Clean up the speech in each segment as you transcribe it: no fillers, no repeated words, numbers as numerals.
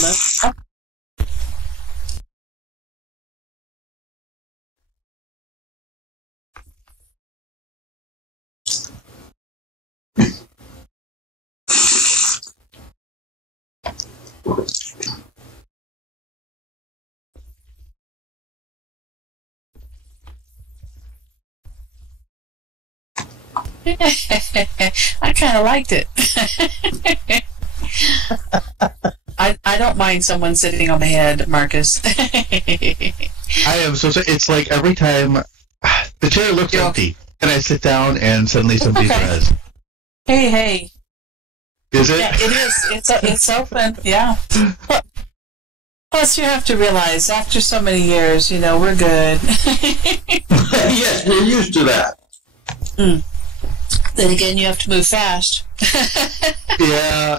Hello. I kind of liked it. I don't mind someone sitting on my head, Marcus. I am so sorry. It's like every time the chair looks empty, and I sit down, and suddenly somebody's res. Hey. Is it? Yeah, it is. It's open. Yeah. Plus, you have to realize, after so many years, we're good. Yes, we're used to that. Mm. Then again, you have to move fast. Yeah.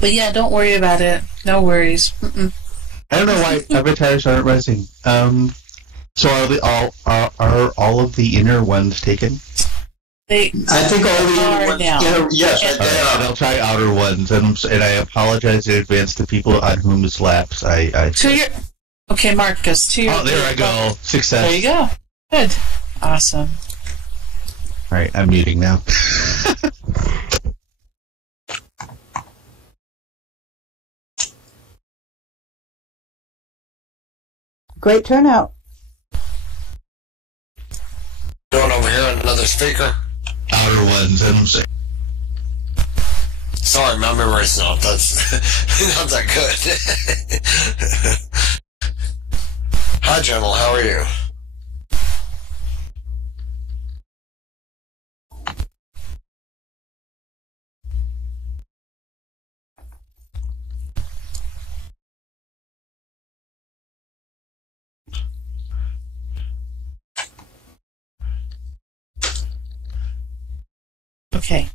But yeah, don't worry about it. No worries. Mm-mm. I don't know why avatars aren't resing. So are all of the inner ones taken? I think all the inner ones. Now. Yes, and I'll try outer ones, and I apologize in advance to people on whom this lapse. Okay, Marcus. Oh, there I go. Success. There you go. Good. Awesome. All right, I'm muting now. Great turnout. Going over here on another speaker. Outer ones, and I'm saying. Sorry, my memory's not that good. Hi, General. How are you? Okay.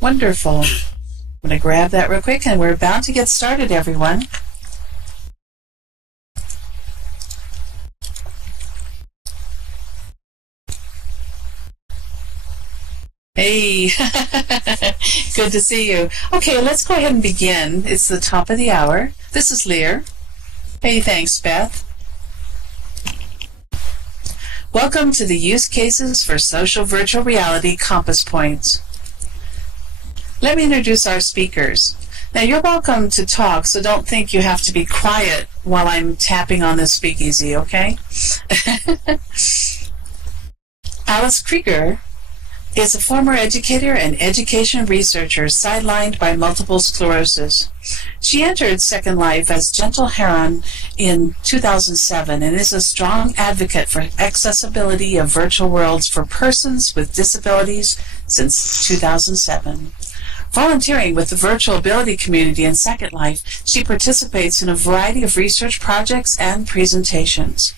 Wonderful. I'm going to grab that real quick, and we're about to get started, everyone. Hey, good to see you. Okay, let's go ahead and begin. It's the top of the hour. This is Lear. Hey, thanks, Beth. Welcome to the Use Cases for Social Virtual Reality Compass Points. Let me introduce our speakers. Now, you're welcome to talk, so don't think you have to be quiet while I'm tapping on this speakeasy, okay? Alice Krieger is a former educator and education researcher sidelined by multiple sclerosis. She entered Second Life as Gentle Heron in 2007 and is a strong advocate for accessibility of virtual worlds for persons with disabilities since 2007. Volunteering with the virtual ability community in Second Life, she participates in a variety of research projects and presentations.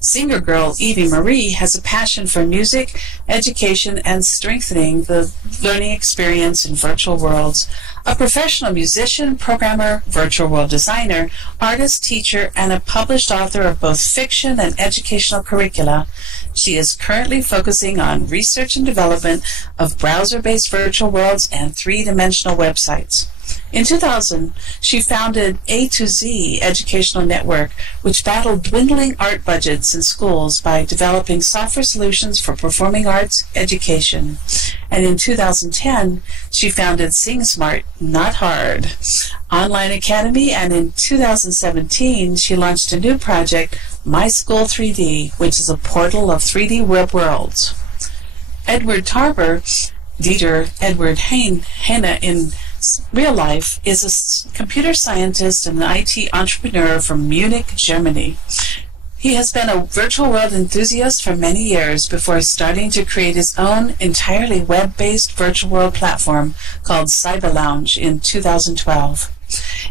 SingerGirl Evie Marie has a passion for music, education, and strengthening the learning experience in virtual worlds. A professional musician, programmer, virtual world designer, artist, teacher, and a published author of both fiction and educational curricula, she is currently focusing on research and development of browser-based virtual worlds and three-dimensional websites. In 2000, she founded A to Z Educational Network, which battled dwindling art budgets in schools by developing software solutions for performing arts education. And in 2010, she founded Sing Smart, Not Hard Online Academy, and in 2017, she launched a new project, My School 3D, which is a portal of 3D web worlds. Edward Tarber, Dieter Edward Heine in real life, is a computer scientist and an IT entrepreneur from Munich, Germany. He has been a virtual world enthusiast for many years before starting to create his own entirely web-based virtual world platform called Cyber Lounge in 2012.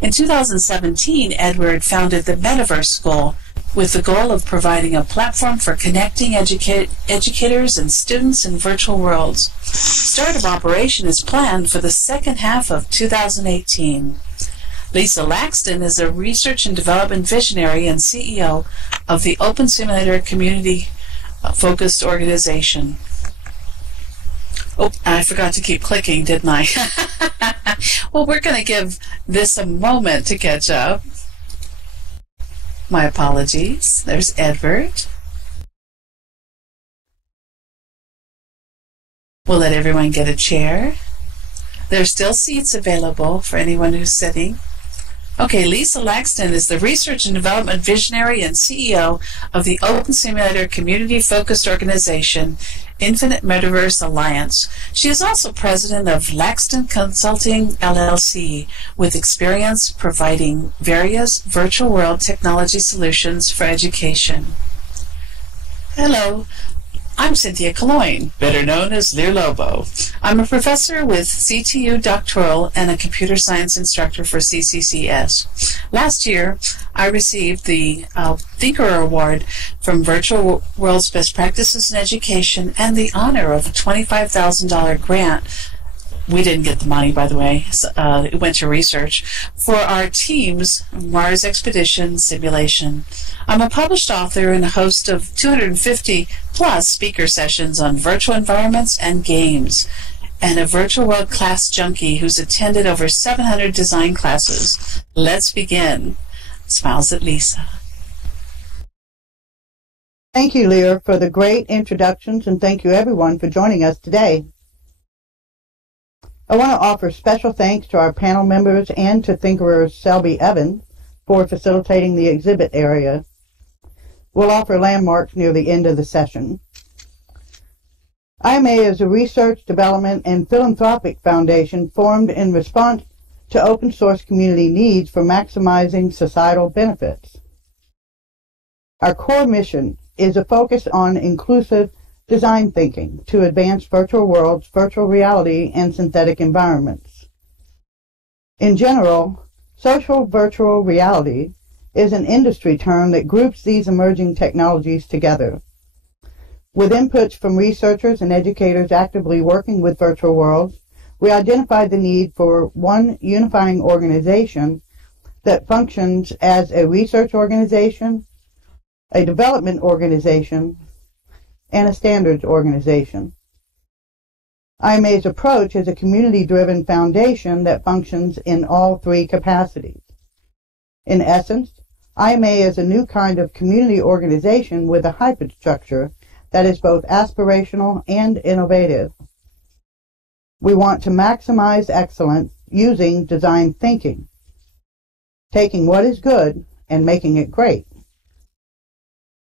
In 2017, Edward founded the Metaverse School with the goal of providing a platform for connecting educators and students in virtual worlds. Start of operation is planned for the second half of 2018. Lisa Laxton is a research and development visionary and CEO of the Open Simulator community-focused organization. Oh, I forgot to keep clicking, didn't I? Well, we're going to give this a moment to catch up. My apologies. There's Edward. We'll let everyone get a chair. There's still seats available for anyone who's sitting. Okay, Lisa Laxton is the Research and Development Visionary and CEO of the Open Simulator community-focused organization, Infinite Metaverse Alliance. She is also president of Laxton Consulting, LLC, with experience providing various virtual world technology solutions for education. Hello. I'm Cynthia Caloyne, better known as Lobo. I'm a professor with CTU Doctoral and a computer science instructor for CCCS. Last year, I received the Thinkerer Award from Virtual World's Best Practices in Education and the honor of a $25,000 grant. We didn't get the money, by the way. It went to research for our team's Mars Expedition simulation. I'm a published author and a host of 250-plus speaker sessions on virtual environments and games, and a virtual world class junkie who's attended over 700 design classes. Let's begin. Smiles at Lisa. Thank you, Lear, for the great introductions, and thank you, everyone, for joining us today. I want to offer special thanks to our panel members and to Thinkerer's Selby Evans for facilitating the exhibit area. We'll offer landmarks near the end of the session. IMA is a research, development, and philanthropic foundation formed in response to open source community needs for maximizing societal benefits. Our core mission is a focus on inclusive design thinking to advance virtual worlds, virtual reality, and synthetic environments. In general, social virtual reality is an industry term that groups these emerging technologies together. With inputs from researchers and educators actively working with virtual worlds, we identified the need for one unifying organization that functions as a research organization, a development organization, and a standards organization. IMA's approach is a community-driven foundation that functions in all three capacities. In essence, IMA is a new kind of community organization with a hybrid structure that is both aspirational and innovative. We want to maximize excellence using design thinking, taking what is good and making it great.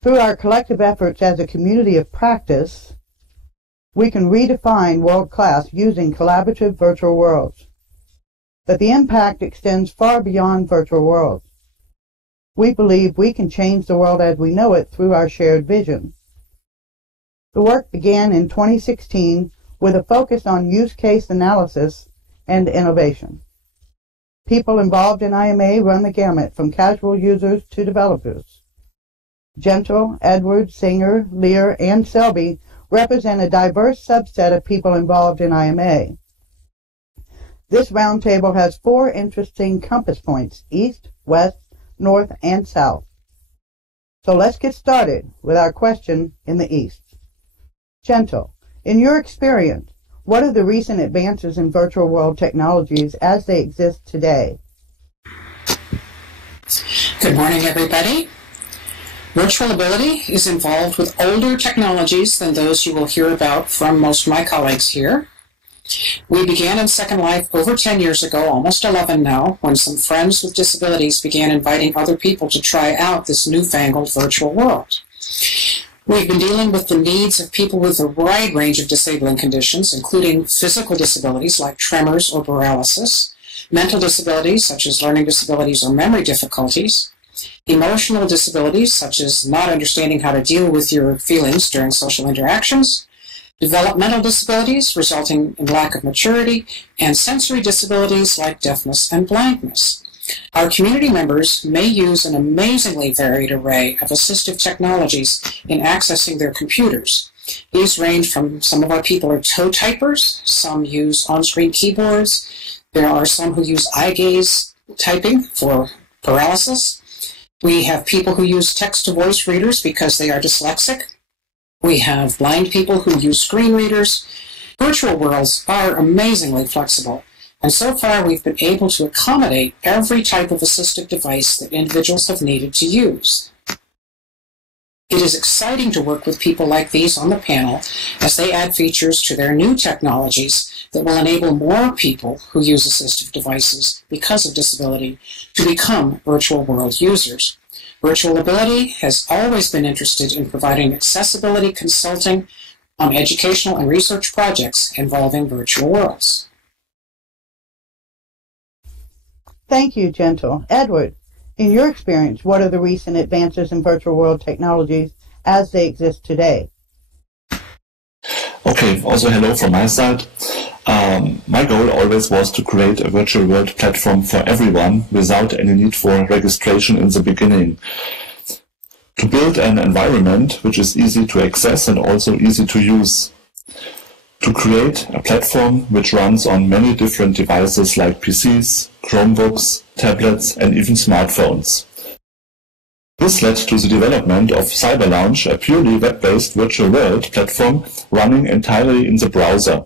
Through our collective efforts as a community of practice, we can redefine world-class using collaborative virtual worlds. But the impact extends far beyond virtual worlds. We believe we can change the world as we know it through our shared vision. The work began in 2016 with a focus on use case analysis and innovation. People involved in IMA run the gamut from casual users to developers. Gentle, Edward, Singer, Lear, and Selby represent a diverse subset of people involved in IMA. This roundtable has 4 interesting compass points: east, west, north, and south. So let's get started with our question in the east. Gentle, in your experience, what are the recent advances in virtual world technologies as they exist today? Good morning, everybody. Virtual ability is involved with older technologies than those you will hear about from most of my colleagues here. We began in Second Life over 10 years ago, almost 11 now, when some friends with disabilities began inviting other people to try out this newfangled virtual world. We've been dealing with the needs of people with a wide range of disabling conditions, including physical disabilities like tremors or paralysis, mental disabilities such as learning disabilities or memory difficulties, emotional disabilities such as not understanding how to deal with your feelings during social interactions, developmental disabilities resulting in lack of maturity, and sensory disabilities like deafness and blindness. Our community members may use an amazingly varied array of assistive technologies in accessing their computers. These range from some of our people are toe typers, some use on-screen keyboards, there are some who use eye gaze typing for paralysis. We have people who use text-to-voice readers because they are dyslexic. We have blind people who use screen readers, Virtual worlds are amazingly flexible, and so far we've been able to accommodate every type of assistive device that individuals have needed to use. It is exciting to work with people like these on the panel as they add features to their new technologies that will enable more people who use assistive devices because of disability to become virtual world users. Virtual Ability has always been interested in providing accessibility consulting on educational and research projects involving virtual worlds. Thank you, Gentle. Edward, in your experience, what are the recent advances in virtual world technologies as they exist today? Okay, also hello from my side. My goal always was to create a virtual world platform for everyone without any need for registration in the beginning. To build an environment which is easy to access and also easy to use. To create a platform which runs on many different devices like PCs, Chromebooks, tablets and even smartphones. This led to the development of CyberLounge, a purely web-based virtual world platform running entirely in the browser.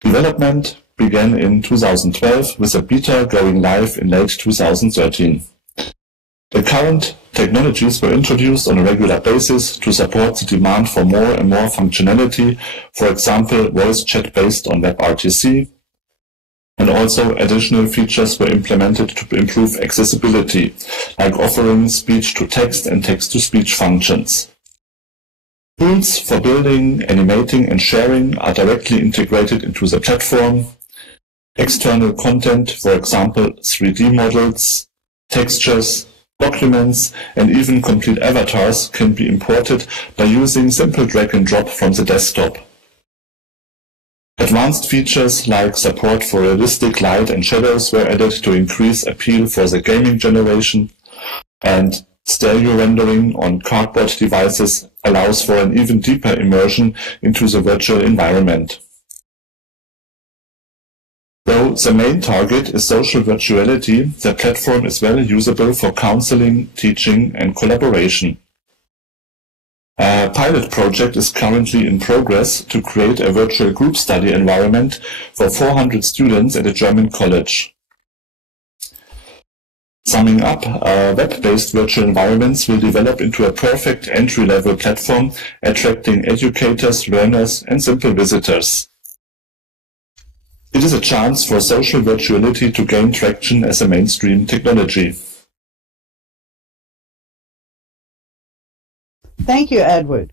Development began in 2012 with a beta going live in late 2013. The current technologies were introduced on a regular basis to support the demand for more and more functionality, for example, voice chat based on WebRTC, and also additional features were implemented to improve accessibility, like offering speech-to-text and text-to-speech functions. Tools for building, animating, and sharing are directly integrated into the platform. External content, for example, 3D models, textures, documents, and even complete avatars can be imported by using simple drag and drop from the desktop. Advanced features like support for realistic light and shadows were added to increase appeal for the gaming generation, and stereo rendering on cardboard devices allows for an even deeper immersion into the virtual environment. Though the main target is social virtuality, the platform is very usable for counseling, teaching, and collaboration. A pilot project is currently in progress to create a virtual group study environment for 400 students at a German college. Summing up, web-based virtual environments will develop into a perfect entry-level platform, attracting educators, learners, and simple visitors. It is a chance for social virtuality to gain traction as a mainstream technology. Thank you, Edward.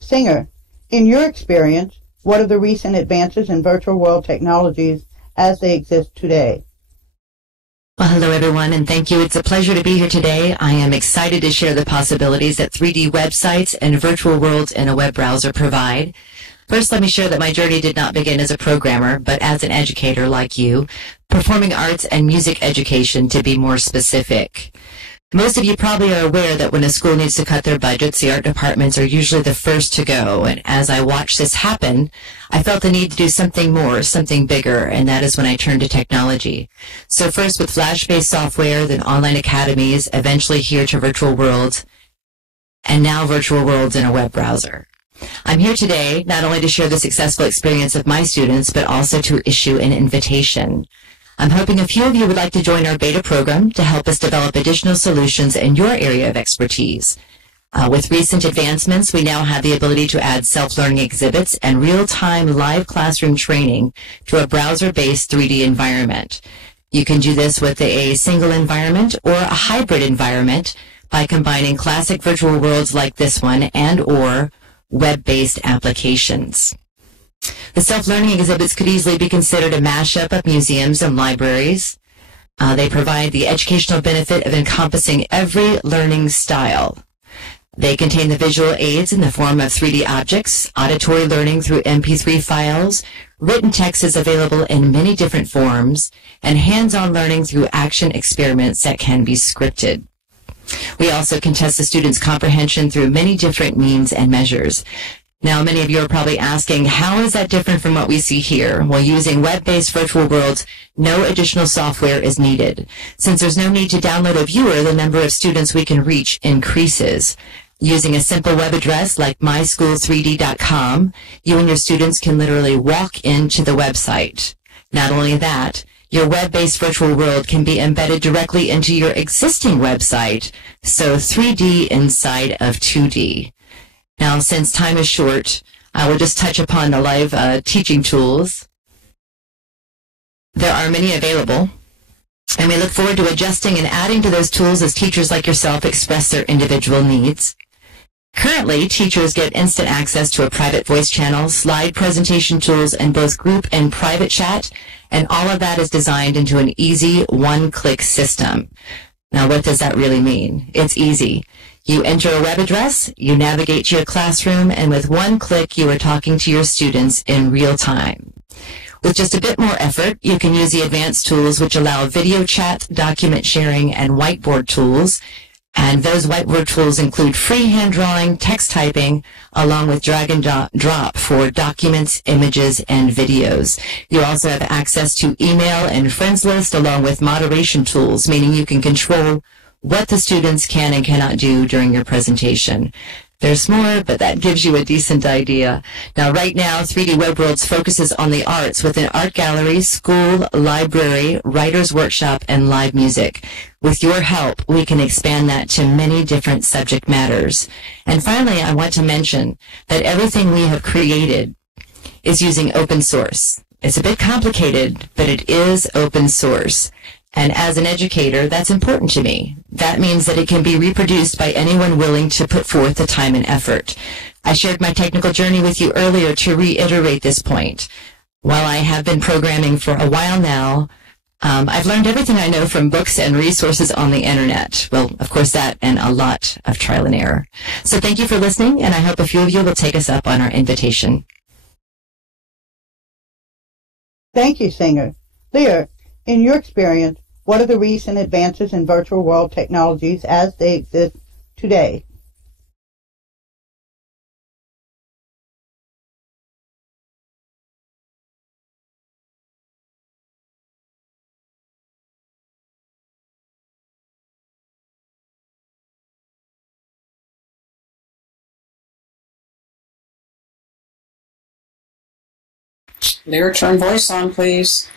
Singer, in your experience, what are the recent advances in virtual world technologies as they exist today? Well, hello everyone, and thank you. It's a pleasure to be here today. I am excited to share the possibilities that 3D websites and virtual worlds in a web browser provide. First, let me share that my journey did not begin as a programmer, but as an educator like you, performing arts and music education to be more specific. Most of you probably are aware that when a school needs to cut their budgets, the art departments are usually the first to go. And as I watched this happen, I felt the need to do something more, something bigger, and that is when I turned to technology. So first with Flash-based software, then online academies, eventually here to virtual worlds, and now virtual worlds in a web browser. I'm here today not only to share the successful experience of my students, but also to issue an invitation. I'm hoping a few of you would like to join our beta program to help us develop additional solutions in your area of expertise. With recent advancements, we now have the ability to add self-learning exhibits and real-time live classroom training to a browser-based 3D environment. You can do this with a single environment or a hybrid environment by combining classic virtual worlds like this one and/or web-based applications. The self-learning exhibits could easily be considered a mashup of museums and libraries. They provide the educational benefit of encompassing every learning style. They contain the visual aids in the form of 3D objects, auditory learning through MP3 files, written text is available in many different forms, and hands-on learning through action experiments that can be scripted. We also can test the students' comprehension through many different means and measures. Now, many of you are probably asking, how is that different from what we see here? Well, using web-based virtual worlds, no additional software is needed. Since there's no need to download a viewer, the number of students we can reach increases. Using a simple web address like myschool3d.com, you and your students can literally walk into the website. Not only that, your web-based virtual world can be embedded directly into your existing website, so 3D inside of 2D. Now, since time is short, I will just touch upon the live teaching tools. There are many available, and we look forward to adjusting and adding to those tools as teachers like yourself express their individual needs. Currently, teachers get instant access to a private voice channel, slide presentation tools, and both group and private chat, and all of that is designed into an easy one-click system. Now, what does that really mean? It's easy. You enter a web address, you navigate to your classroom, and with one click, you are talking to your students in real time. With just a bit more effort, you can use the advanced tools which allow video chat, document sharing, and whiteboard tools. And those whiteboard tools include free hand drawing, text typing, along with drag and drop for documents, images, and videos. You also have access to email and friends list along with moderation tools, meaning you can control what the students can and cannot do during your presentation. There's more, but that gives you a decent idea. Now, right now, 3D Web Worlds focuses on the arts with an art gallery, school, library, writer's workshop, and live music. With your help, we can expand that to many different subject matters. And finally, I want to mention that everything we have created is using open source. It's a bit complicated, but it is open source. And as an educator, that's important to me. That means that it can be reproduced by anyone willing to put forth the time and effort. I shared my technical journey with you earlier to reiterate this point. While I have been programming for a while now, I've learned everything I know from books and resources on the internet. Well, of course that and a lot of trial and error. So thank you for listening, and I hope a few of you will take us up on our invitation. Thank you, Singer. Leah, in your experience, what are the recent advances in virtual world technologies as they exist today? Leah, turn voice on, please.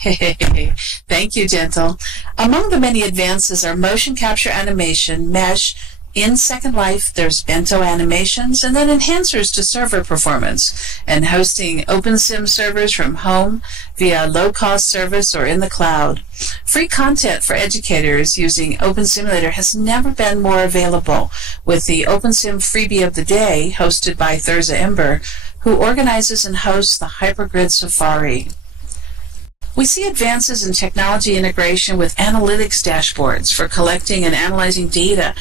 Thank you, Gentle. Among the many advances are motion capture animation, mesh. In Second Life, there's bento animations, and then enhancers to server performance, and hosting OpenSim servers from home via low-cost service or in the cloud. Free content for educators using OpenSimulator has never been more available, with the OpenSim freebie of the day hosted by Thurza Ember, who organizes and hosts the Hypergrid Safari. We see advances in technology integration with analytics dashboards for collecting and analyzing data,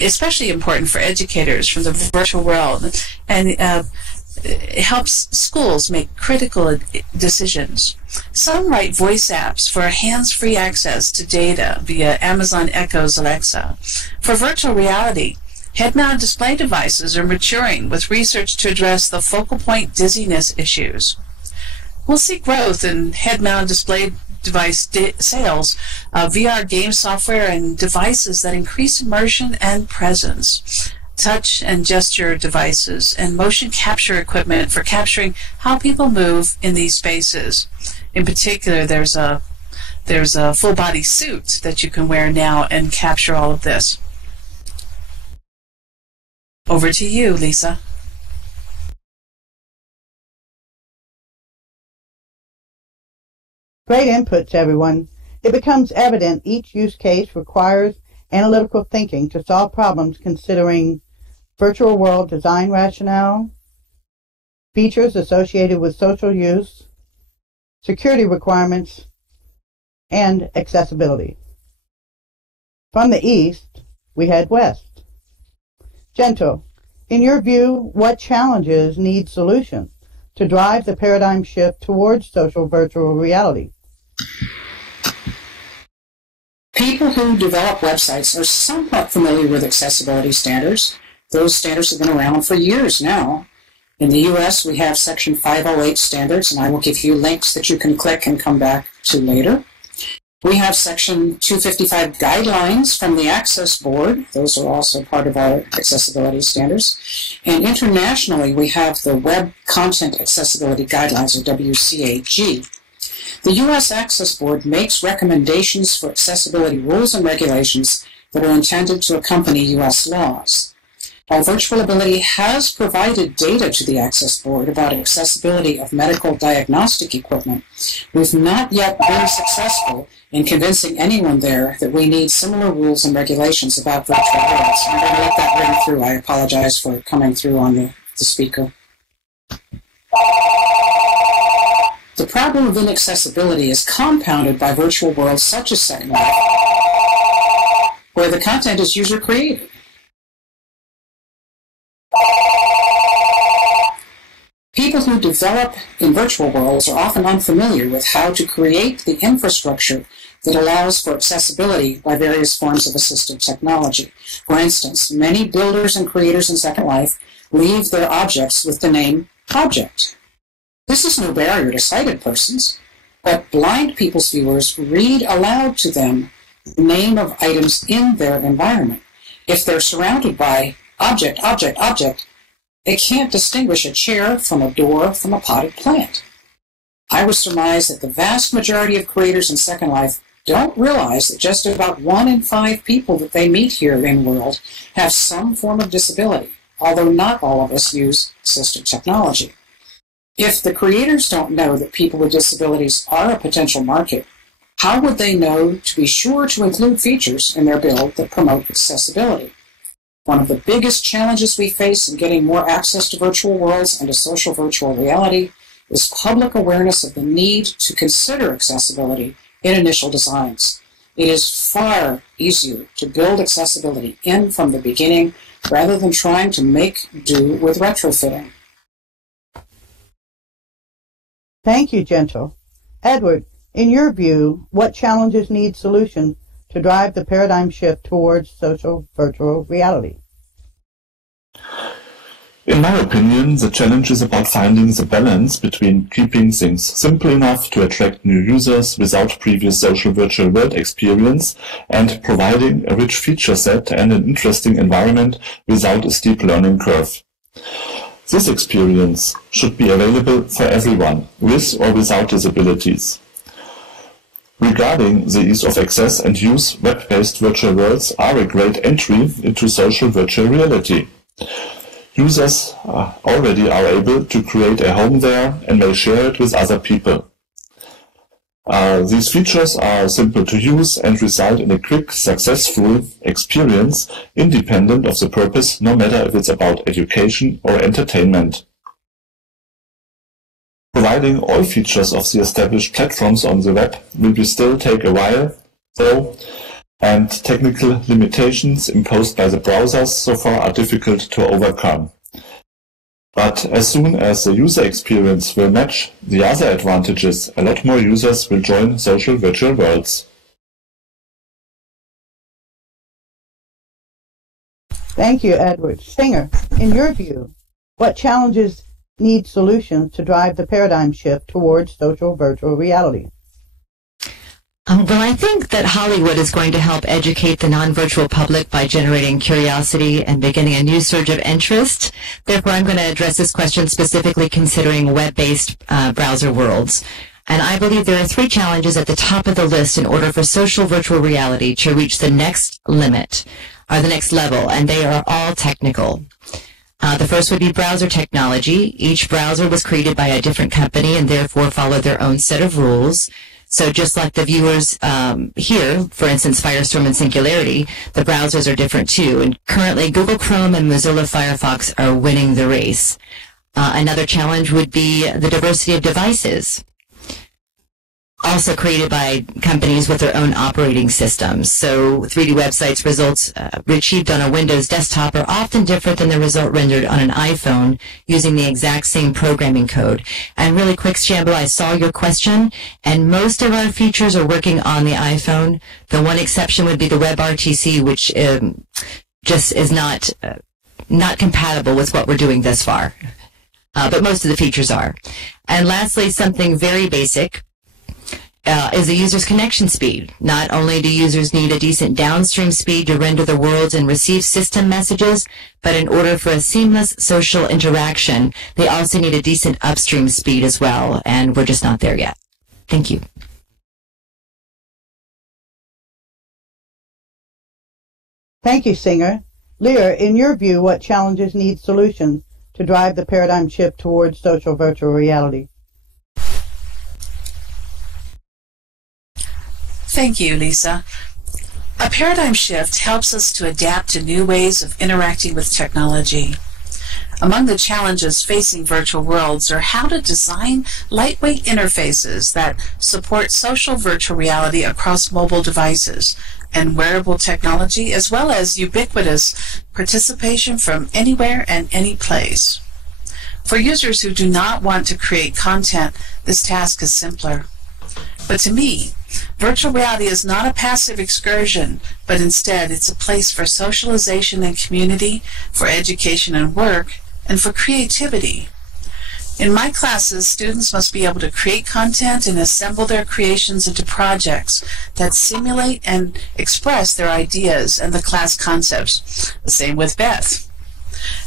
especially important for educators from the virtual world, and it helps schools make critical decisions. Some write voice apps for hands-free access to data via Amazon Echo's Alexa. For virtual reality, head-mounted display devices are maturing with research to address the focal point dizziness issues. We'll see growth in head-mounted display device sales, VR game software, and devices that increase immersion and presence, touch and gesture devices, and motion capture equipment for capturing how people move in these spaces. In particular, there's a full-body suit that you can wear now and capture all of this. Over to you, Lisa. Great inputs, everyone. It becomes evident each use case requires analytical thinking to solve problems considering virtual world design rationale, features associated with social use, security requirements, and accessibility. From the east, we head west. Gentle, in your view, what challenges need solutions to drive the paradigm shift towards social virtual reality? People who develop websites are somewhat familiar with accessibility standards. Those standards have been around for years now. In the U.S., we have Section 508 standards, and I will give you links that you can click and come back to later. We have Section 255 guidelines from the Access Board. Those are also part of our accessibility standards. And internationally, we have the Web Content Accessibility Guidelines, or WCAG. The U.S. Access Board makes recommendations for accessibility rules and regulations that are intended to accompany U.S. laws. While Virtual Ability has provided data to the Access Board about accessibility of medical diagnostic equipment, we've not yet been successful in convincing anyone there that we need similar rules and regulations about virtual worlds. I'm going to let that ring through. I apologize for coming through on the speaker. The problem of inaccessibility is compounded by virtual worlds such as Second Life, where the content is user-created. People who develop in virtual worlds are often unfamiliar with how to create the infrastructure that allows for accessibility by various forms of assistive technology. For instance, many builders and creators in Second Life leave their objects with the name object. This is no barrier to sighted persons, but blind people's viewers read aloud to them the name of items in their environment. If they're surrounded by object, object, object, they can't distinguish a chair from a door from a potted plant. I would surmise that the vast majority of creators in Second Life don't realize that just about 1 in 5 people that they meet here in the world have some form of disability, although not all of us use assistive technology. If the creators don't know that people with disabilities are a potential market, how would they know to be sure to include features in their build that promote accessibility? One of the biggest challenges we face in getting more access to virtual worlds and to social virtual reality is public awareness of the need to consider accessibility in initial designs. It is far easier to build accessibility in from the beginning rather than trying to make do with retrofitting. Thank you, Gentle. Edward, in your view, what challenges need solution to drive the paradigm shift towards social virtual reality? In my opinion, the challenge is about finding the balance between keeping things simple enough to attract new users without previous social virtual world experience and providing a rich feature set and an interesting environment without a steep learning curve. This experience should be available for everyone, with or without disabilities. Regarding the ease of access and use, web-based virtual worlds are a great entry into social virtual reality. Users already are able to create a home there and may share it with other people. These features are simple to use and result in a quick, successful experience independent of the purpose, no matter if it's about education or entertainment. Providing all features of the established platforms on the web will still take a while, though, and technical limitations imposed by the browsers so far are difficult to overcome. But as soon as the user experience will match the other advantages, a lot more users will join social virtual worlds. Thank you, Edward. Singer, in your view, what challenges need solutions to drive the paradigm shift towards social virtual reality? Well, I think that Hollywood is going to help educate the non-virtual public by generating curiosity and beginning a new surge of interest. Therefore, I'm going to address this question specifically considering web-based browser worlds. And I believe there are 3 challenges at the top of the list in order for social virtual reality to reach the next limit, or the next level, and they are all technical. The first would be browser technology. Each browser was created by a different company and therefore followed their own set of rules. So just like the viewers here, for instance, Firestorm and Singularity, the browsers are different too. And currently, Google Chrome and Mozilla Firefox are winning the race. Another challenge would be the diversity of devices, also created by companies with their own operating systems. So 3D websites results achieved on a Windows desktop are often different than the result rendered on an iPhone using the exact same programming code. And really quick, Shambo, I saw your question, and most of our features are working on the iPhone. The one exception would be the WebRTC, which just is not compatible with what we're doing thus far. But most of the features are. And lastly, something very basic. is a user's connection speed. Not only do users need a decent downstream speed to render the world and receive system messages, but in order for a seamless social interaction, they also need a decent upstream speed as well, and we're just not there yet. Thank you. Thank you, Singer. Lear, in your view, what challenges need solutions to drive the paradigm shift towards social virtual reality? Thank you, Lisa. A paradigm shift helps us to adapt to new ways of interacting with technology. Among the challenges facing virtual worlds are how to design lightweight interfaces that support social virtual reality across mobile devices and wearable technology, as well as ubiquitous participation from anywhere and any place. For users who do not want to create content, this task is simpler. But to me, virtual reality is not a passive excursion, but instead it's a place for socialization and community, for education and work, and for creativity. In my classes, students must be able to create content and assemble their creations into projects that simulate and express their ideas and the class concepts. The same with Beth.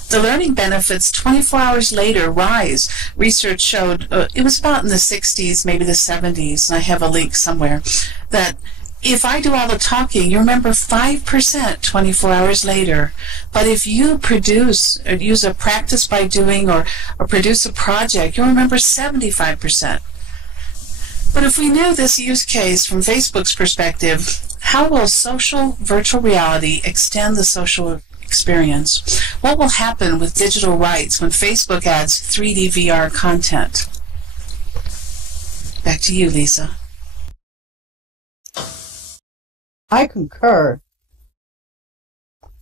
The learning benefits 24 hours later rise. Research showed, it was about in the 60s, maybe the 70s, and I have a link somewhere, that if I do all the talking, you remember 5% 24 hours later. But if you produce, or use a practice by doing, or produce a project, you'll remember 75%. But if we knew this use case from Facebook's perspective, how will social virtual reality extend the social experience? What will happen with digital rights when Facebook adds 3D VR content? Back to you, Lisa. I concur.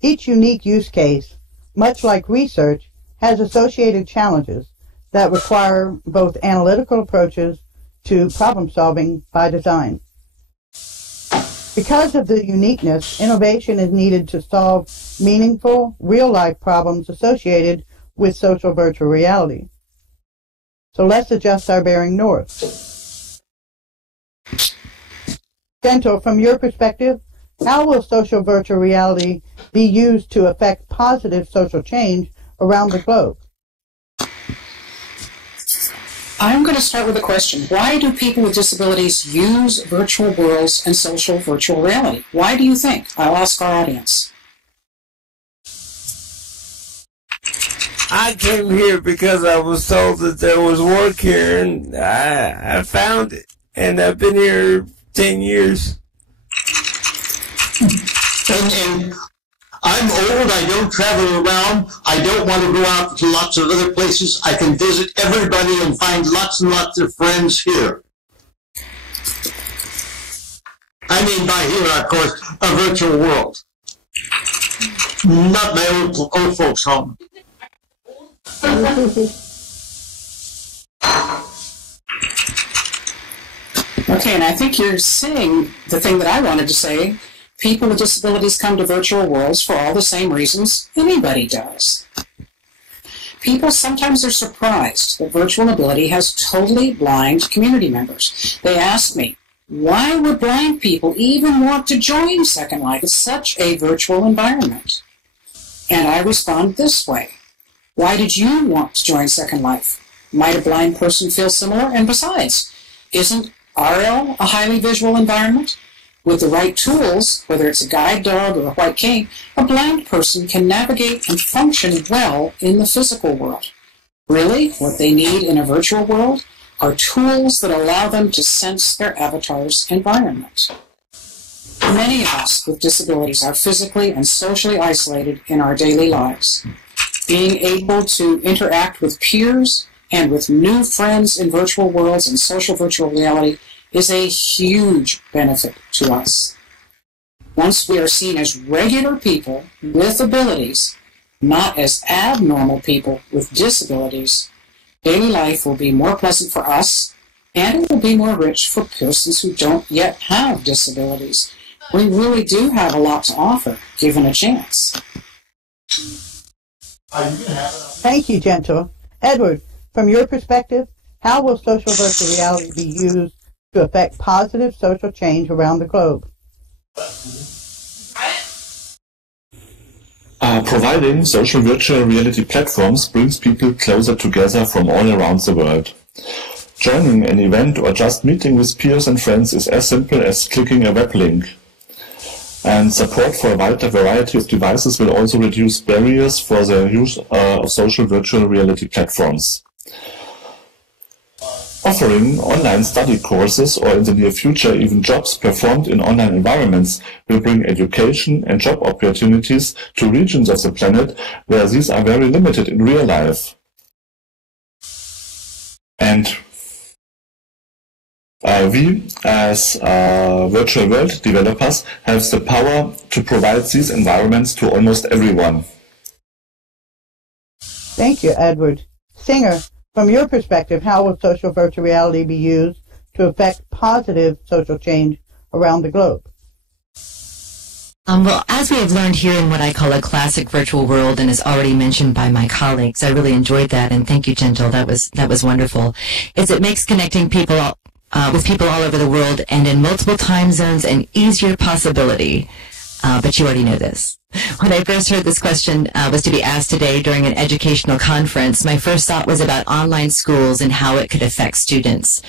Each unique use case, much like research, has associated challenges that require both analytical approaches to problem solving by design. Because of the uniqueness, innovation is needed to solve meaningful, real-life problems associated with social virtual reality. So let's adjust our bearing north. Gentle, from your perspective, how will social virtual reality be used to affect positive social change around the globe? I'm going to start with a question. Why do people with disabilities use virtual worlds and social virtual reality? Why do you think? I'll ask our audience. I came here because I was told that there was work here, and I found it. And I've been here 10 years. And I'm old, I don't travel around, I don't want to go out to lots of other places. I can visit everybody and find lots and lots of friends here. I mean by here, of course, a virtual world. Not my old folks' home. Okay, and I think you're saying the thing that I wanted to say. People with disabilities come to virtual worlds for all the same reasons anybody does. People sometimes are surprised that virtual ability has totally blind community members. They ask me, why would blind people even want to join Second Life? It's such a virtual environment. And I respond this way. Why did you want to join Second Life? Might a blind person feel similar? And besides, isn't RL a highly visual environment? With the right tools, whether it's a guide dog or a white cane, a blind person can navigate and function well in the physical world. Really, what they need in a virtual world are tools that allow them to sense their avatar's environment. Many of us with disabilities are physically and socially isolated in our daily lives. Being able to interact with peers and with new friends in virtual worlds and social virtual reality is a huge benefit to us. Once we are seen as regular people with abilities, not as abnormal people with disabilities, daily life will be more pleasant for us, and it will be more rich for persons who don't yet have disabilities. We really do have a lot to offer, given a chance. Thank you, Gentle. Edward, from your perspective, how will social virtual reality be used to affect positive social change around the globe? Providing social virtual reality platforms brings people closer together from all around the world. Joining an event or just meeting with peers and friends is as simple as clicking a web link. And support for a wider variety of devices will also reduce barriers for the use of social virtual reality platforms. Offering online study courses or in the near future even jobs performed in online environments will bring education and job opportunities to regions of the planet where these are very limited in real life. And we, as virtual world developers, have the power to provide these environments to almost everyone. Thank you, Edward. Singer, from your perspective, how will social virtual reality be used to affect positive social change around the globe? Well, as we have learned here in what I call a classic virtual world, and is already mentioned by my colleagues, I really enjoyed that, and thank you, Gentle. That was wonderful. Is it makes connecting people with people all over the world and in multiple time zones an easier possibility. But you already know this. When I first heard this question was to be asked today during an educational conference, my first thought was about online schools and how it could affect students.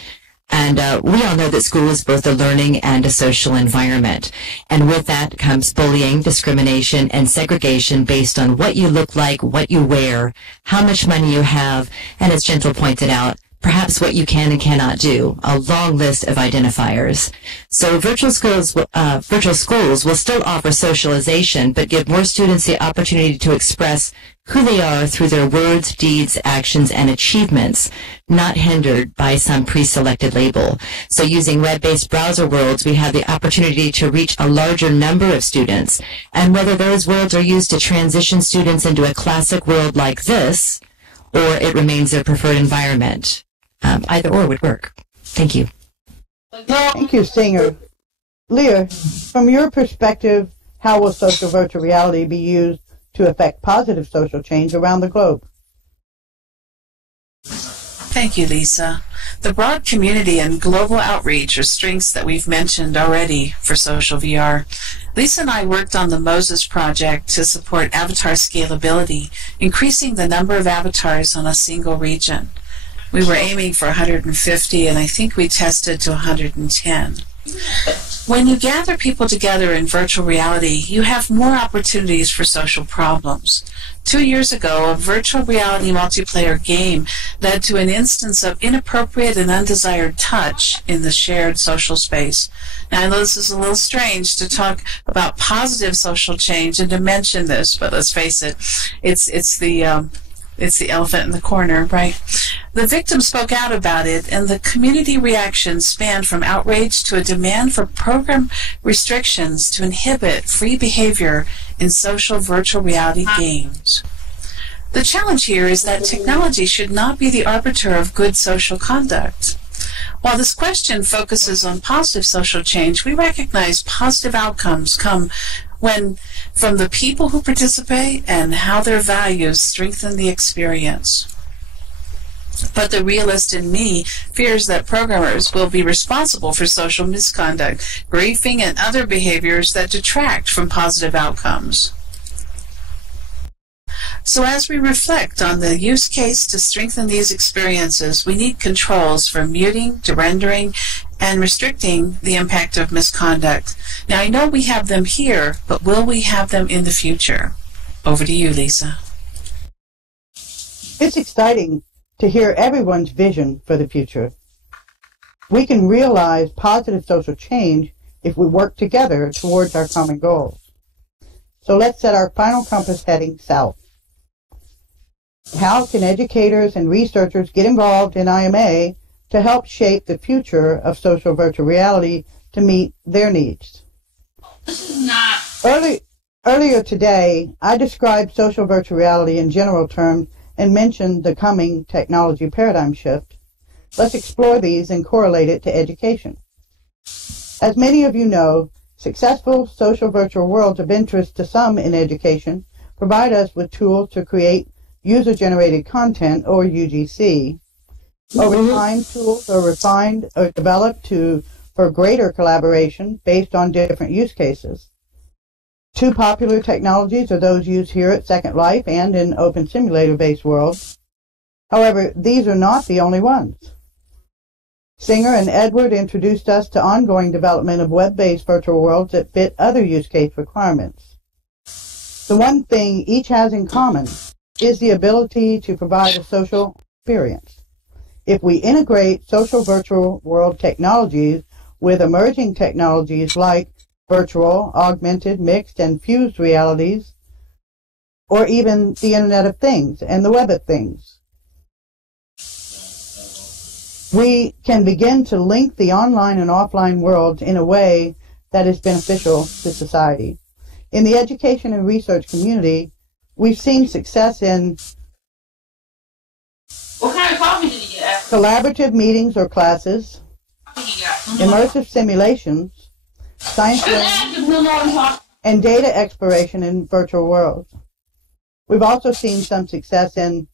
And we all know that school is both a learning and a social environment. And with that comes bullying, discrimination, and segregation based on what you look like, what you wear, how much money you have, and as Gentle pointed out, perhaps what you can and cannot do, a long list of identifiers. So virtual schools will still offer socialization, but give more students the opportunity to express who they are through their words, deeds, actions, and achievements, not hindered by some pre-selected label. So using web-based browser worlds, we have the opportunity to reach a larger number of students. And whether those worlds are used to transition students into a classic world like this, or it remains their preferred environment, either or would work. Thank you. Thank you, Singer. Leah, from your perspective, how will social virtual reality be used to affect positive social change around the globe? Thank you, Lisa. The broad community and global outreach are strengths that we've mentioned already for social VR. Lisa and I worked on the Moses project to support avatar scalability, increasing the number of avatars on a single region. We were aiming for 150, and I think we tested to 110. When you gather people together in virtual reality, you have more opportunities for social problems. 2 years ago, a virtual reality multiplayer game led to an instance of inappropriate and undesired touch in the shared social space. Now, I know this is a little strange to talk about positive social change and to mention this, but let's face it, it's the elephant in the corner, right? The victim spoke out about it, and the community reaction spanned from outrage to a demand for program restrictions to inhibit free behavior in social virtual reality games. The challenge here is that technology should not be the arbiter of good social conduct. While this question focuses on positive social change, we recognize positive outcomes come from the people who participate and how their values strengthen the experience. But the realist in me fears that programmers will be responsible for social misconduct, griefing, and other behaviors that detract from positive outcomes. So as we reflect on the use case to strengthen these experiences, we need controls for muting, derendering, and restricting the impact of misconduct. Now, I know we have them here, but will we have them in the future? Over to you, Lisa. It's exciting to hear everyone's vision for the future. We can realize positive social change if we work together towards our common goals. So let's set our final compass heading south. How can educators and researchers get involved in IMA to help shape the future of social virtual reality to meet their needs? Earlier today, I described social virtual reality in general terms and mentioned the coming technology paradigm shift. Let's explore these and correlate it to education. As many of you know, successful social virtual worlds of interest to some in education provide us with tools to create user-generated content, or UGC, Over time, tools are refined or developed for greater collaboration based on different use cases. Two popular technologies are those used here at Second Life and in open simulator-based worlds. However, these are not the only ones. Singer and Edward introduced us to ongoing development of web-based virtual worlds that fit other use case requirements. The one thing each has in common is the ability to provide a social experience. If we integrate social virtual world technologies with emerging technologies like virtual, augmented, mixed, and fused realities, or even the Internet of Things and the Web of Things, we can begin to link the online and offline worlds in a way that is beneficial to society. In the education and research community, we've seen success in what kind of coffee did you get? Collaborative meetings or classes, immersive simulations, science learning, and data exploration in virtual worlds. We've also seen some success in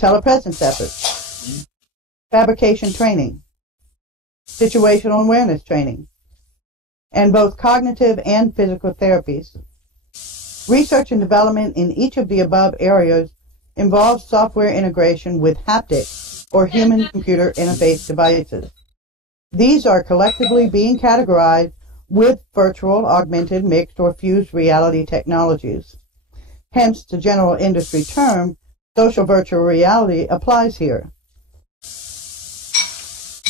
telepresence efforts, fabrication training, situational awareness training, and both cognitive and physical therapies. Research and development in each of the above areas involves software integration with haptic or human-computer interface devices. These are collectively being categorized with virtual, augmented, mixed, or fused reality technologies. Hence, the general industry term, social virtual reality, applies here.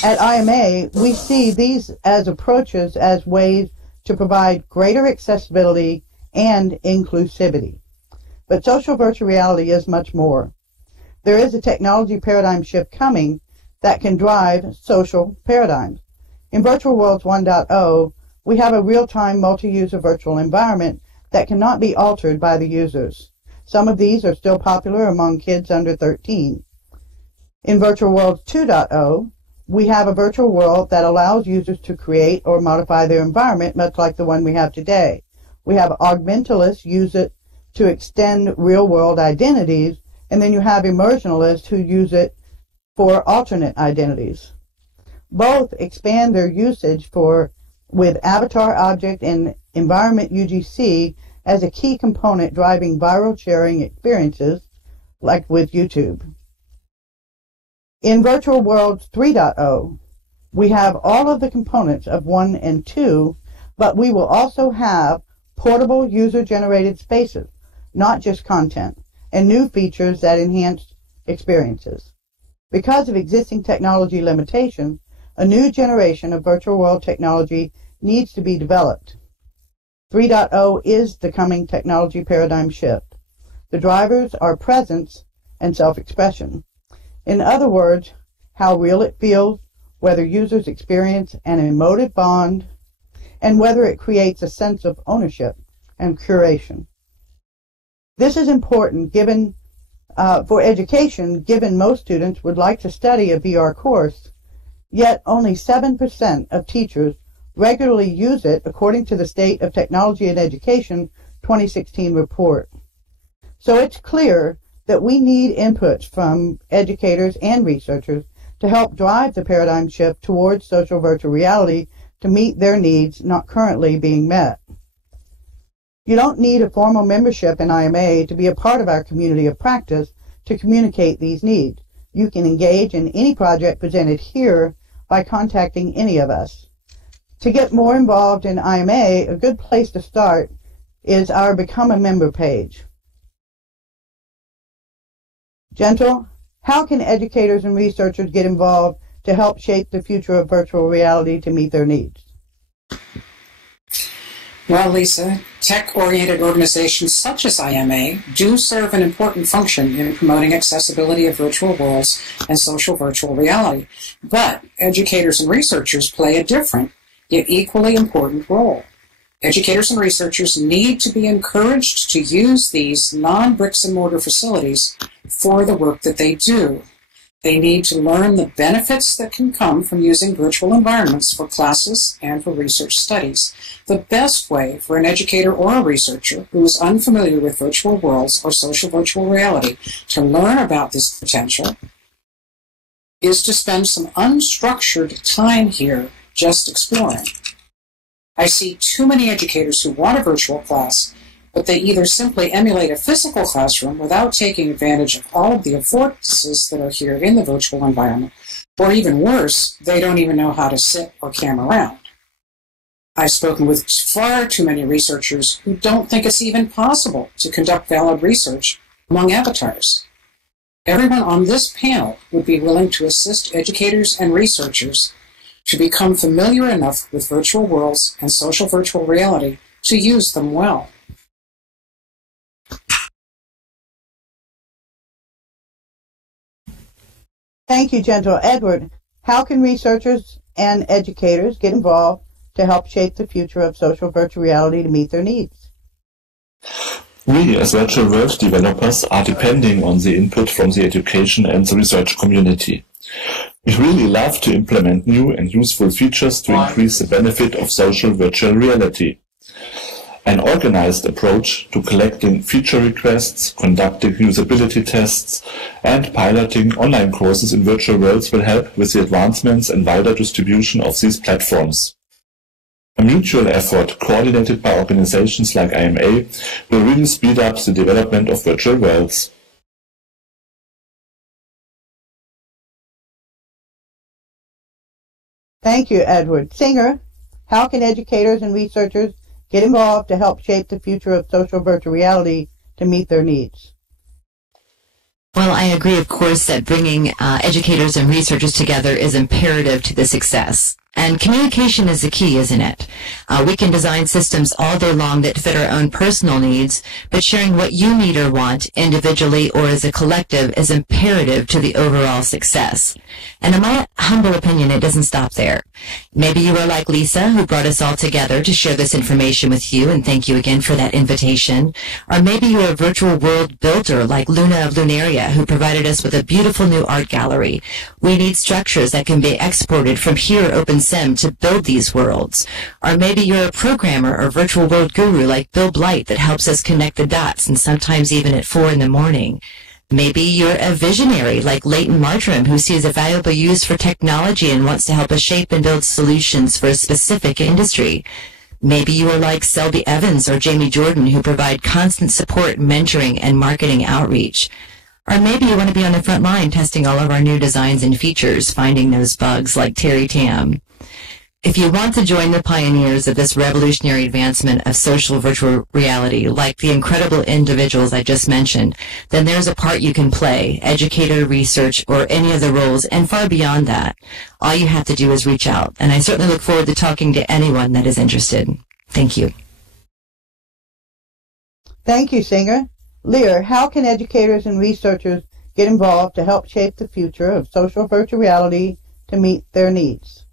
At IMA, we see these as approaches as ways to provide greater accessibility and inclusivity. But social virtual reality is much more. There is a technology paradigm shift coming that can drive social paradigms. In Virtual Worlds 1.0, we have a real-time multi-user virtual environment that cannot be altered by the users. Some of these are still popular among kids under 13. In Virtual Worlds 2.0, we have a virtual world that allows users to create or modify their environment, much like the one we have today. We have augmentalists use it to extend real-world identities, and then you have immersionalists who use it for alternate identities. Both expand their usage with avatar object and environment UGC as a key component driving viral sharing experiences, like with YouTube. In Virtual Worlds 3.0, we have all of the components of 1 and 2, but we will also have portable user-generated spaces, not just content, and new features that enhance experiences. Because of existing technology limitations, a new generation of virtual world technology needs to be developed. 3.0 is the coming technology paradigm shift. The drivers are presence and self-expression. In other words, how real it feels, whether users experience an emotive bond, and whether it creates a sense of ownership and curation. This is important for education, given most students would like to study a VR course, yet only 7% of teachers regularly use it, according to the State of Technology and Education 2016 report. So it's clear that we need inputs from educators and researchers to help drive the paradigm shift towards social virtual reality to meet their needs not currently being met. You don't need a formal membership in IMA to be a part of our community of practice to communicate these needs. You can engage in any project presented here by contacting any of us. To get more involved in IMA, a good place to start is our Become a Member page. Gentle, how can educators and researchers get involved to help shape the future of virtual reality to meet their needs? Well, Lisa, tech-oriented organizations such as IMA do serve an important function in promoting accessibility of virtual worlds and social virtual reality. But educators and researchers play a different, yet equally important role. Educators and researchers need to be encouraged to use these non-bricks-and-mortar facilities for the work that they do. They need to learn the benefits that can come from using virtual environments for classes and for research studies. The best way for an educator or a researcher who is unfamiliar with virtual worlds or social virtual reality to learn about this potential is to spend some unstructured time here just exploring. I see too many educators who want a virtual class, but they either simply emulate a physical classroom without taking advantage of all of the affordances that are here in the virtual environment, or even worse, they don't even know how to sit or cam around. I've spoken with far too many researchers who don't think it's even possible to conduct valid research among avatars. Everyone on this panel would be willing to assist educators and researchers to become familiar enough with virtual worlds and social virtual reality to use them well. Thank you, Gentle Edward. How can researchers and educators get involved to help shape the future of social virtual reality to meet their needs? We, as virtual world developers, are depending on the input from the education and the research community. We really love to implement new and useful features to increase the benefit of social virtual reality. An organized approach to collecting feature requests, conducting usability tests, and piloting online courses in virtual worlds will help with the advancements and wider distribution of these platforms. A mutual effort coordinated by organizations like IMA will really speed up the development of virtual worlds. Thank you, Edward. Singer, how can educators and researchers get involved to help shape the future of social virtual reality to meet their needs? Well, I agree, of course, that bringing educators and researchers together is imperative to the success. And communication is the key, isn't it? We can design systems all day long that fit our own personal needs, but sharing what you need or want individually or as a collective is imperative to the overall success. And in my humble opinion, it doesn't stop there. Maybe you are like Lisa, who brought us all together to share this information with you, and thank you again for that invitation. Or maybe you're a virtual world builder like Luna of Lunaria, who provided us with a beautiful new art gallery. We need structures that can be exported from here OpenSim to build these worlds. Or maybe you're a programmer or virtual world guru like Bill Blight that helps us connect the dots, and sometimes even at 4 in the morning. Maybe you're a visionary like Leighton Martram, who sees a valuable use for technology and wants to help us shape and build solutions for a specific industry. Maybe you are like Selby Evans or Jamie Jordan, who provide constant support, mentoring, and marketing outreach. Or maybe you want to be on the front line testing all of our new designs and features, finding those bugs like Terry Tam. If you want to join the pioneers of this revolutionary advancement of social virtual reality, like the incredible individuals I just mentioned, then there's a part you can play, educator, research, or any of the roles, and far beyond that. All you have to do is reach out, and I certainly look forward to talking to anyone that is interested. Thank you. Thank you, Singer. Lear, how can educators and researchers get involved to help shape the future of social virtual reality to meet their needs?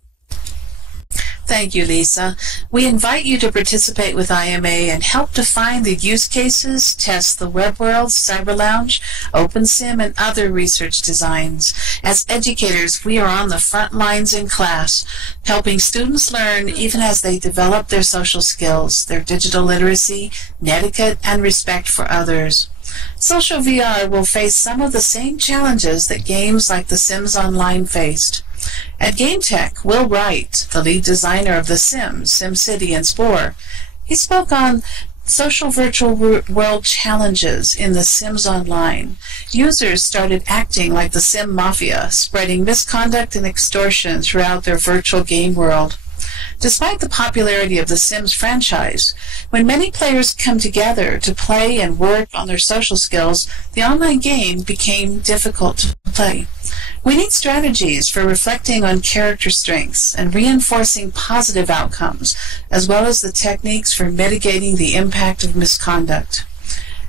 Thank you, Lisa. We invite you to participate with IMA and help define the use cases, test the web world, Cyber Lounge, OpenSim, and other research designs. As educators, we are on the front lines in class, helping students learn even as they develop their social skills, their digital literacy, netiquette, and respect for others. Social VR will face some of the same challenges that games like The Sims Online faced. At GameTech, Will Wright, the lead designer of The Sims, SimCity, and Spore, he spoke on social virtual world challenges in The Sims Online. Users started acting like the Sim Mafia, spreading misconduct and extortion throughout their virtual game world. Despite the popularity of the Sims franchise, when many players come together to play and work on their social skills, the online game became difficult to play. We need strategies for reflecting on character strengths and reinforcing positive outcomes, as well as the techniques for mitigating the impact of misconduct.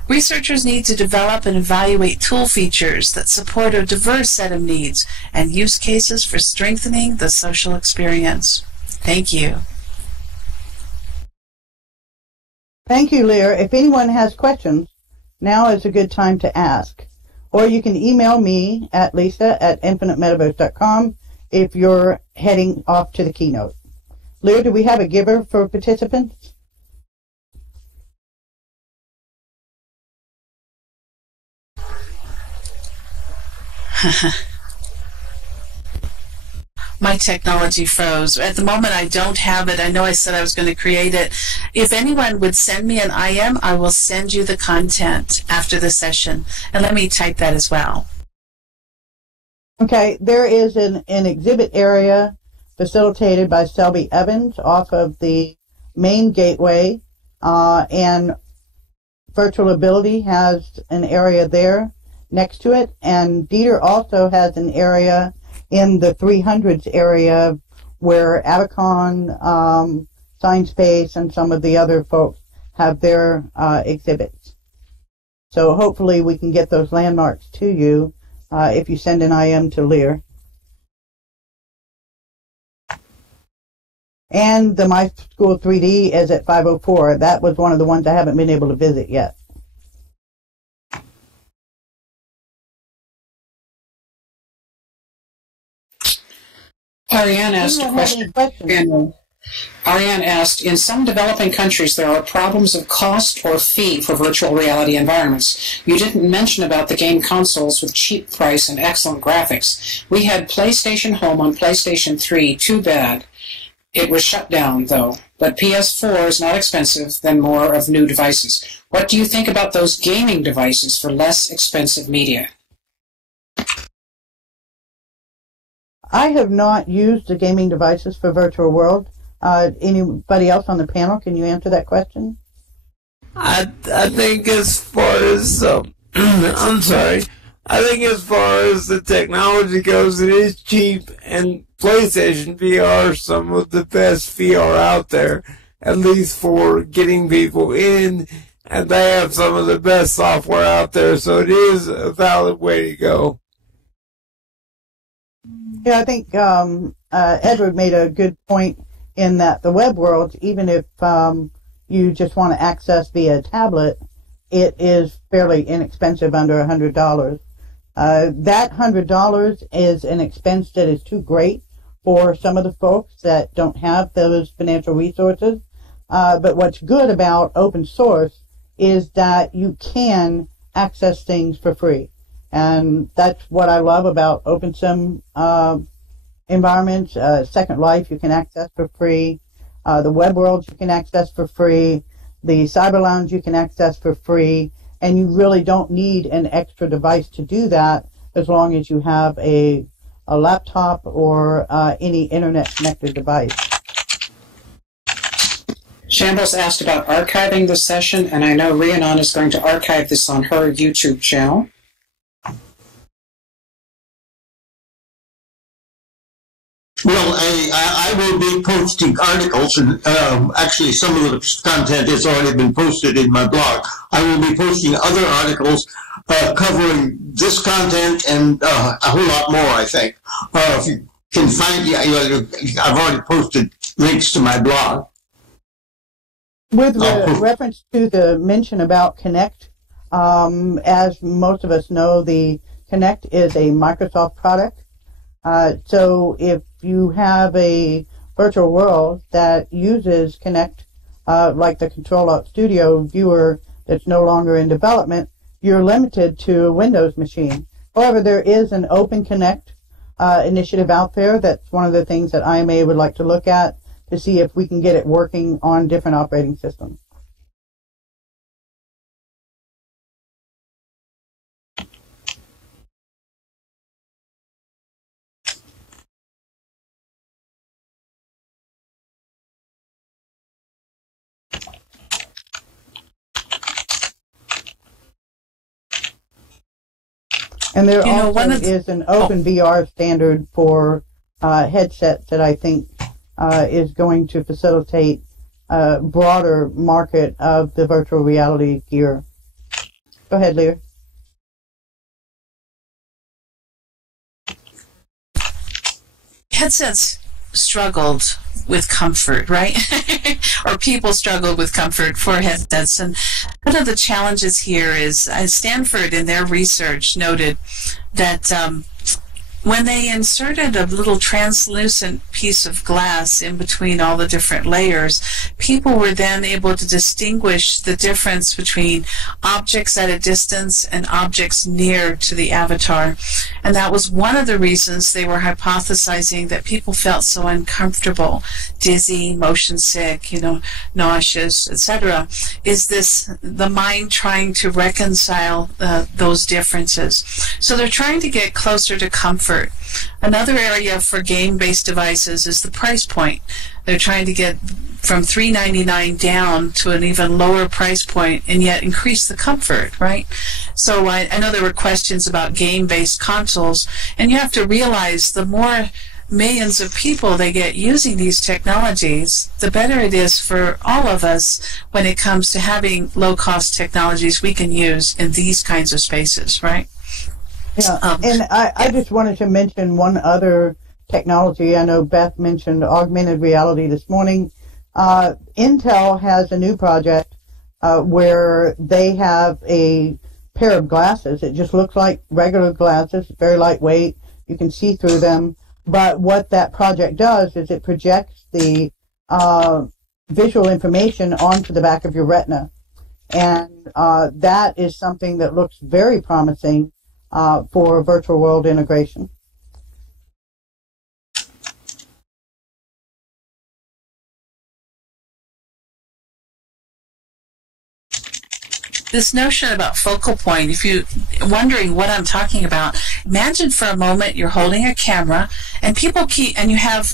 Researchers need to develop and evaluate tool features that support a diverse set of needs and use cases for strengthening the social experience. Thank you. Thank you, Lear. If anyone has questions, now is a good time to ask. Or you can email me at lisa@infiniteMetaverse.com if you're heading off to the keynote. Lear, do we have a giver for participants? My technology froze. At the moment, I don't have it. I know I said I was going to create it. If anyone would send me an IM, I will send you the content after the session. And let me type that as well. Okay, there is an exhibit area facilitated by Selby Evans off of the main gateway, and Virtual Ability has an area there next to it, and Dieter also has an area in the 300s area where Avicon, ScienceSpace, and some of the other folks have their exhibits. So hopefully we can get those landmarks to you if you send an IM to Lear. And the My School 3D is at 504. That was one of the ones I haven't been able to visit yet. Ariane asked a question. Ariane asked, in some developing countries there are problems of cost or fee for virtual reality environments. You didn't mention about the game consoles with cheap price and excellent graphics. We had PlayStation Home on PlayStation 3, too bad. It was shut down, though. But PS4 is not expensive than more of new devices. What do you think about those gaming devices for less expensive media? I have not used the gaming devices for Virtual World. Anybody else on the panel, can you answer that question? I think as far as I'm sorry. I think as far as the technology goes, it is cheap, and PlayStation VR is some of the best VR out there, at least for getting people in, and they have some of the best software out there, so it is a valid way to go. Yeah, I think Edward made a good point in that the web world, even if you just want to access via tablet, it is fairly inexpensive, under $100. That $100 is an expense that is too great for some of the folks that don't have those financial resources. But what's good about open source is that you can access things for free. And that's what I love about OpenSim environments. Second Life you can access for free. The web world you can access for free. The Cyber Lounge you can access for free. And you really don't need an extra device to do that, as long as you have a laptop or any internet-connected device. Shambles asked about archiving the session, and I know Rhiannon is going to archive this on her YouTube channel. Well, I will be posting articles, and actually some of the content has already been posted in my blog. I will be posting other articles covering this content and a whole lot more, I think. If you can find, I've already posted links to my blog. With reference to the mention about Kinect, as most of us know, the Kinect is a Microsoft product. So if you have a virtual world that uses Kinect, like the Control-Out Studio viewer that's no longer in development, you're limited to a Windows machine. However, there is an Open Kinect initiative out there. That's one of the things that IMA would like to look at to see if we can get it working on different operating systems. And there also is an open VR standard for headsets that I think is going to facilitate a broader market of the virtual reality gear. Go ahead, Lear. Headsets struggled with comfort, right? Or people struggled with comfort for headsets. And one of the challenges here is Stanford in their research noted that when they inserted a little translucent piece of glass in between all the different layers, people were then able to distinguish the difference between objects at a distance and objects near to the avatar. And that was one of the reasons they were hypothesizing that people felt so uncomfortable, dizzy, motion sick, nauseous, etc. Is this the mind trying to reconcile those differences? So they're trying to get closer to comfort. Another area for game-based devices is the price point. They're trying to get from $3.99 down to an even lower price point and yet increase the comfort, right? So I know there were questions about game-based consoles, and you have to realize the more millions of people they get using these technologies, the better it is for all of us when it comes to having low-cost technologies we can use in these kinds of spaces, right? Yeah, and I just wanted to mention one other technology. I know Beth mentioned augmented reality this morning. Intel has a new project where they have a pair of glasses. It just looks like regular glasses, very lightweight. You can see through them. But what that project does is it projects the visual information onto the back of your retina. And that is something that looks very promising for virtual world integration. This notion about focal point, if you're wondering what I'm talking about, imagine for a moment you're holding a camera and you have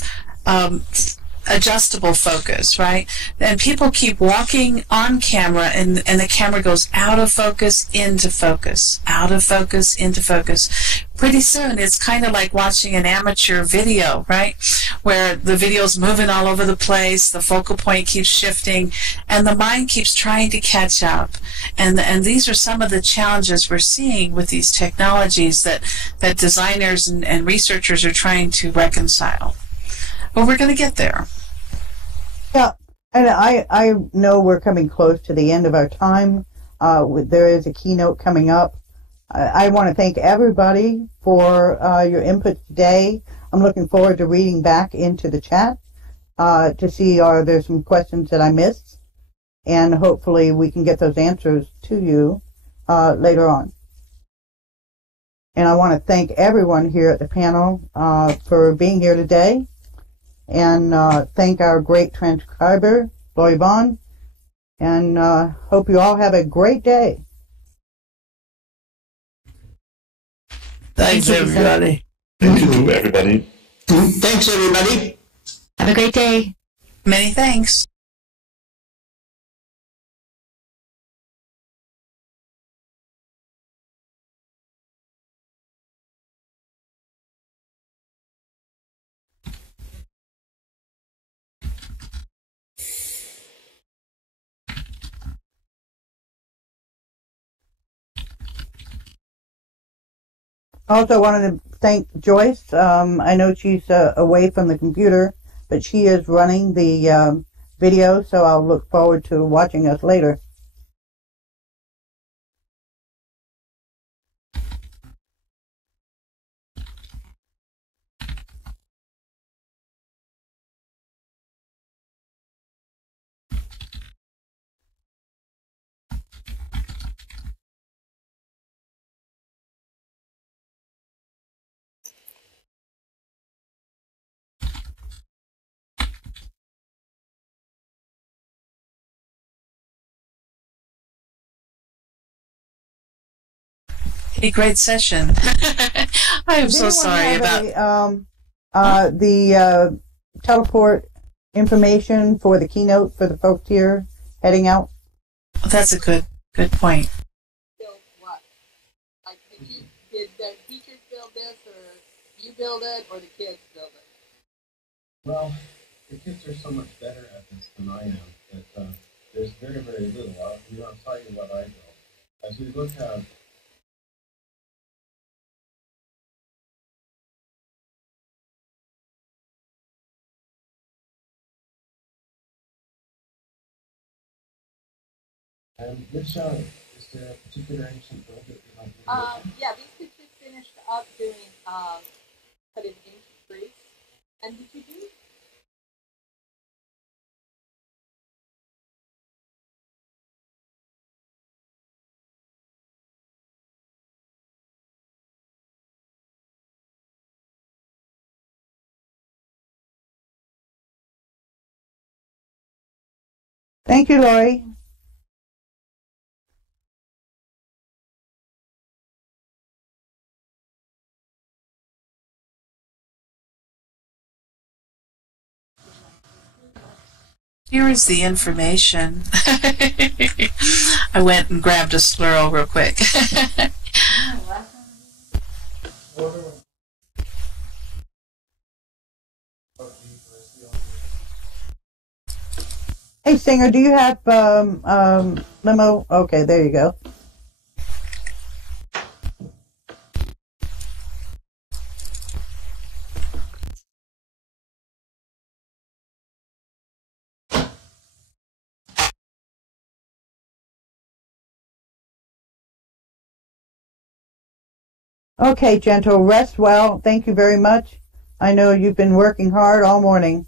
adjustable focus, right? And people keep walking on camera and the camera goes out of focus, into focus, out of focus, into focus. Pretty soon it's kind of like watching an amateur video, right? Where the video's moving all over the place, the focal point keeps shifting, and the mind keeps trying to catch up. And these are some of the challenges we're seeing with these technologies that designers and researchers are trying to reconcile. But we're going to get there. Yeah, and I know we're coming close to the end of our time. There is a keynote coming up. I want to thank everybody for your input today. I'm looking forward to reading back into the chat to see are there some questions that I missed, and hopefully we can get those answers to you later on. And I want to thank everyone here at the panel for being here today. And thank our great transcriber, Lori Vaughn, and hope you all have a great day. Thanks, everybody. Thank you to everybody. Thanks, everybody. Have a great day. Many thanks. Also wanted to thank Joyce. I know she's away from the computer, but she is running the video, so I'll look forward to watching us later. A great session. I am so sorry about the teleport information for the keynote for the folks here heading out. That's a good point. Build what? Like, did the teachers build this, or you build it, or the kids build it? Well, the kids are so much better at this than I am that there's very, very little. I'll tell you what I built. As we look at and which is there a particular ancient build that you like to do? Yeah, these kids just finished up doing cut an inch crease. And did you do? Thank you, Lori. Here is the information. I went and grabbed a swirl real quick. Hey, Singer, do you have limo? Okay, there you go. Okay, Gentle, rest well. Thank you very much. I know you've been working hard all morning.